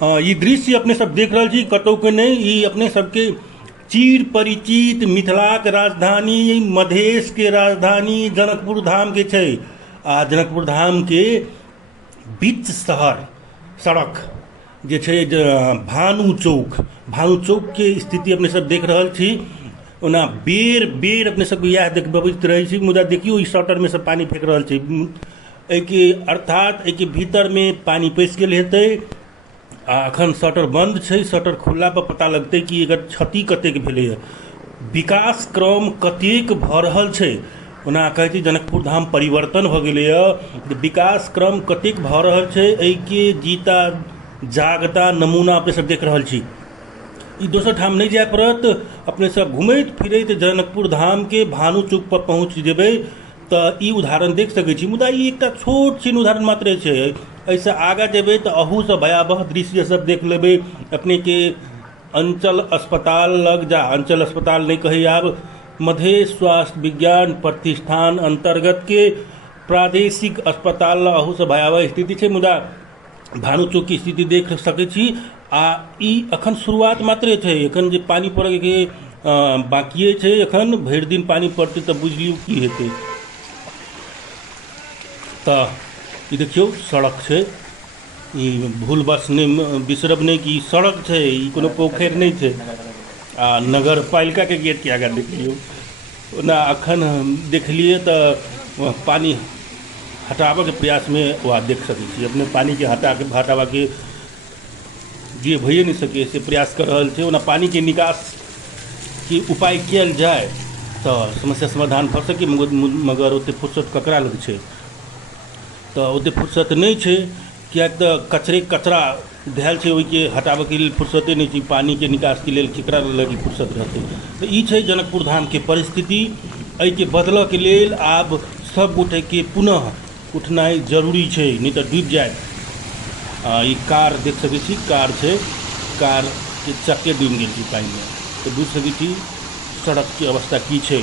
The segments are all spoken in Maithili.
ई दृश्य अपने सब देख रहा छी कतौ के नहीं, ई अपने सबके चिर परिचित मिथिलाक राजधानी मधेश के राजधानी जनकपुर धाम के छै। आ जनकपुर धाम के बीच शहर सड़क जे छै भानु चौक के स्थिति अपने सब देख रहल छी। ओना बेर बेर अपने सबके इएह देखबैत रहै छी, मुदा देखियो ई शटर में से पानी फेंक रहल छै, एहिके अर्थात एहिके भीतर में पानी पैस गेल हेतै। आ अखन शटर बंद छै, शटर खुलला पर पता लगतै कि एकर क्षति कतेक भेलैए, विकास क्रम कतेक भऽ रहल छै। ओना कहै छै जनकपुर धाम परिवर्तन भऽ गेलैए, विकास क्रम कतेक भऽ रहल छै एहिके जीता जागता नमूना अपने सब देख रहल छी। ई दोसर ठाम नहीं जाय पड़त, अपने सब घूमैत फिरैत जनकपुर धाम के भानु चौक पर पहुँच जेबै तऽ ई उदाहरण देख सकै छी। मुदा ई एकटा छोट छिन उदाहरण मात्र छै, एहिसँ आगाँ जेबै तऽ अहू से भयावह दृश्य सब देख लेबै। अपने के अंचल अस्पताल लग जा, अंचल अस्पताल नहीं कही आब मधेश स्वास्थ्य विज्ञान प्रतिष्ठान अंतर्गत के प्रादेशिक अस्पताल अहू से भयावह स्थिति छै। मुदा भानु चौक की स्थिति देख सकै छी। आ ई अखन शुरुआत मात्रे छै, एखन जे पानी पड़े के बाकिए छै, एखन भरि दिन पानी पड़तै तऽ बुझ लियौ की हेतै। तऽ ई देखियौ सड़क छै, ई भूल बस नहीं बिसरब नहीं कि सड़क छै, ई कोनो पोखरि नहीं छै। आ नगर पालिका के गेट के आगा देखियौ, ओना अखन देखलिए तऽ पानी हटाबऽ के प्रयास में वहाँ देख सकै छी अपने पानी के हटाबा के जे भइए नहीं सके से प्रयास कर रहल छै। ओना पानी के निकास के उपाय कियल जाए तऽ समस्या समाधान भऽ सके, मगर ओते फुर्सत ककरा लग छै, तऽ ओते फुर्सत नहीं छै, किएक तऽ कचरा धैल छै, ओहिके हटाबऽ के लेल फुर्सते नहीं छै। पानी के निकास के लेल केकरा लग फुर्सत रहतै। तऽ ई छै जनकपुर धाम के परिस्थिति। एहिके बदलऽ के लेल आब सब गोटे के पुनः उठनाइ जरूरी छै, नहीं तऽ डूबि जाए। ई कार देख सकै छी, कार छै, कार के चक्के डूबि गेल छै पानि में, तऽ बुझि सकै छी सड़क के अवस्था की छै।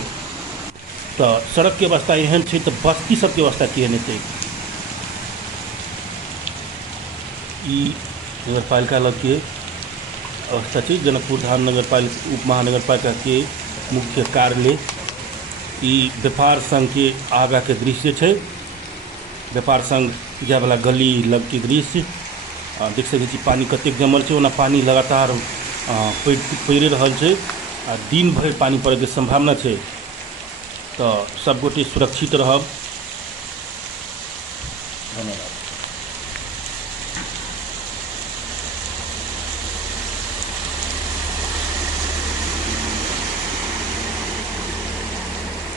तऽ सड़क के अवस्था एहन छै तऽ बस्ती सबके अवस्था केहन हेतै। ई नगरपालिका लग के अवस्था छै, जनकपुर धाम नगरपालिका उप महानगर पालिका के मुख्य कार्यालय। ई व्यापार संघ के आगा के दृश्य छै, व्यापार संघ जाए वाला गली लग के दृश्य देख सकै छी। पानी कतेक जमल छै, ओना पानी लगातार पड़ि रहल छै आ दिन भरि पानी पड़े के संभावना छै। तऽ सब गोटे सुरक्षित रहब। धन्यवाद।